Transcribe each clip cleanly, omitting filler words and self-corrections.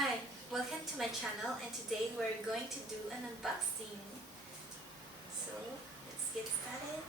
Hi, welcome to my channel, and today we're going to do an unboxing. So let's get started.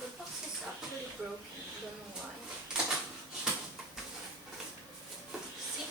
The box is actually broken, I don't know why. See?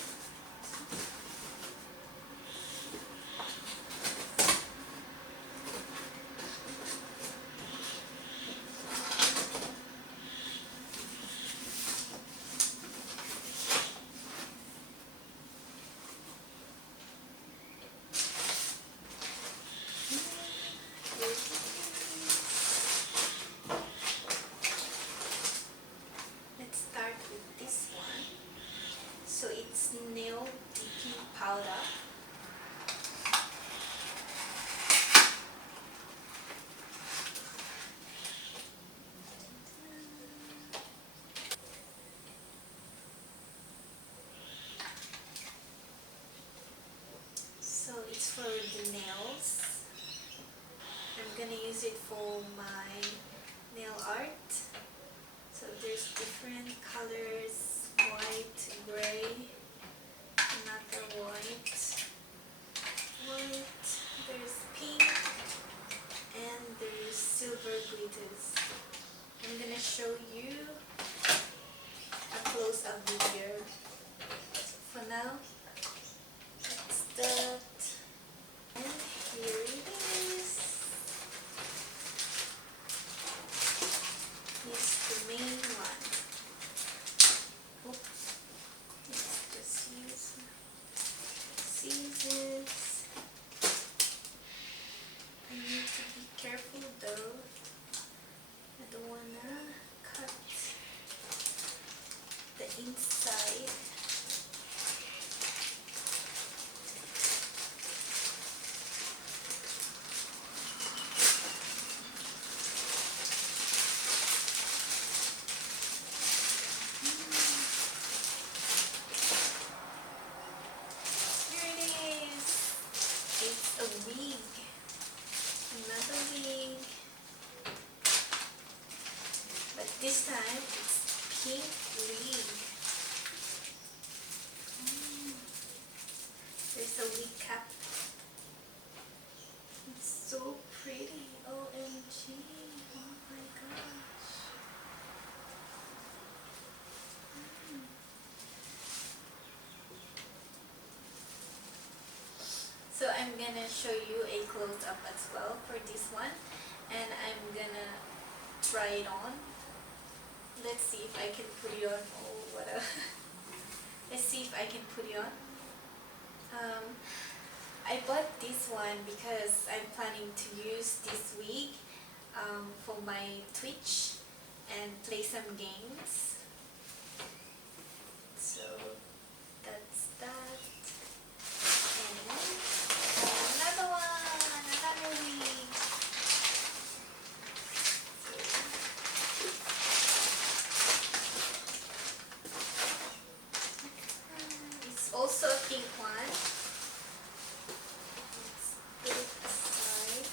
Let's start with this one. So it's nail dipping powder. So it's for the nails. I'm gonna use it for my nail art. So there's different colors: white, gray, another white, there's pink, and there's silver glitters. I'm gonna show you a close-up video. So for now, let's start. And here it is. Here's the main one. Oops. Let's just use scissors. I need to be careful though. I don't wanna cut the inside. Here it is. It's a wig. Another wig. But this time it's pink wig. There's a wig cap. It's so pretty. OMG. Oh my gosh. So I'm gonna show you a close-up as well for this one, and I'm gonna try it on. Let's see if I can put it on. Oh, whatever. Let's see if I can put it on. I bought this one because I'm planning to use this wig for my Twitch and play some games. So that's that. And another one, another wig. It's also a pink one. Let's put it aside.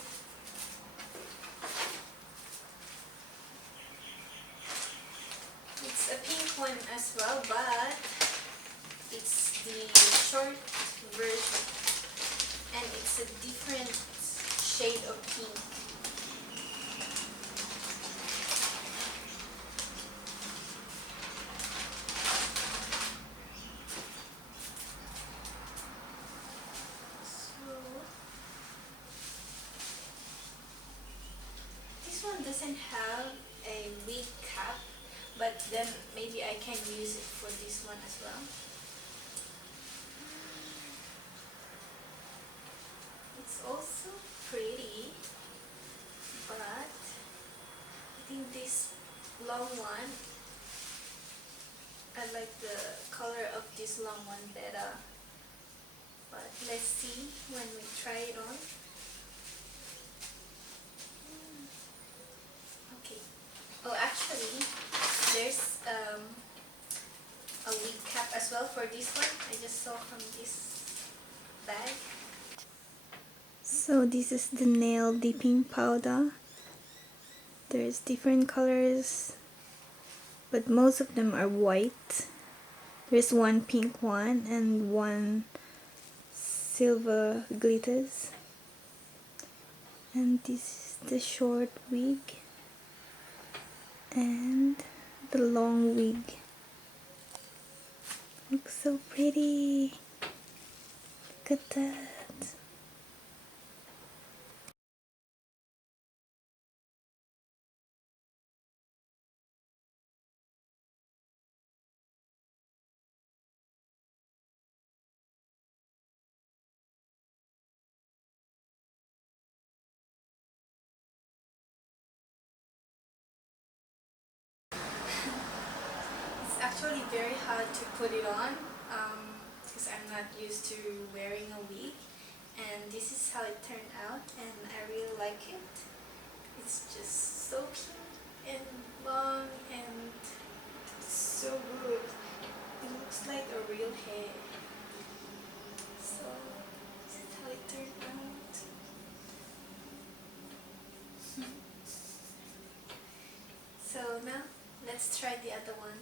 It's a pink one as well, but it's the short version, and it's a different shade of pink. So this one doesn't have a wig cap, but then maybe I can use it for this one as well. It's also pretty, but I think this long one, I like the color of this long one better. But let's see when we try it on. Okay. Oh, actually, there's a wig cap as well for this one. I just saw from this bag. So this is the nail dipping powder. There's different colors, but most of them are white. There's one pink one and one silver glitters. And this is the short wig and the long wig. Looks so pretty. Look at that. It's actually very hard to put it on because I'm not used to wearing a wig, and this is how it turned out, and I really like it. It's just so cute and long and so good. It looks like a real hair. So this is how it turned out. So now let's try the other one.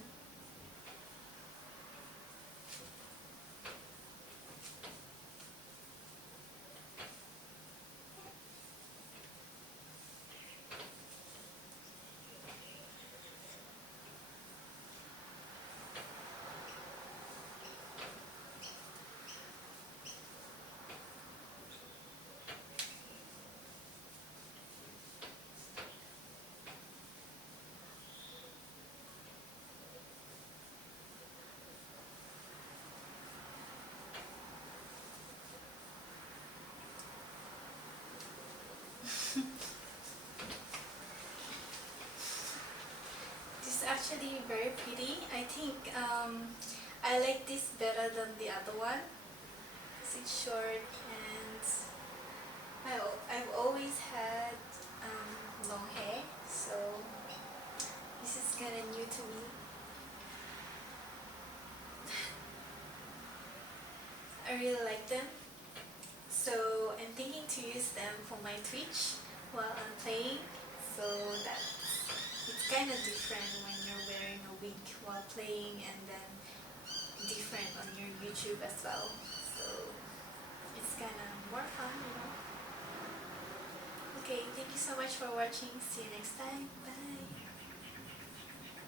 This is actually very pretty. I think I like this better than the other one. It's short, and I've always had long hair, so this is kind of new to me. I really like them, so I'm thinking to use them for my Twitch while I'm playing, so that it's kind of different when you're wearing a wig while playing, and then different on your YouTube as well, so it's kind of more fun, you know. Okay, thank you so much for watching. See you next time. Bye.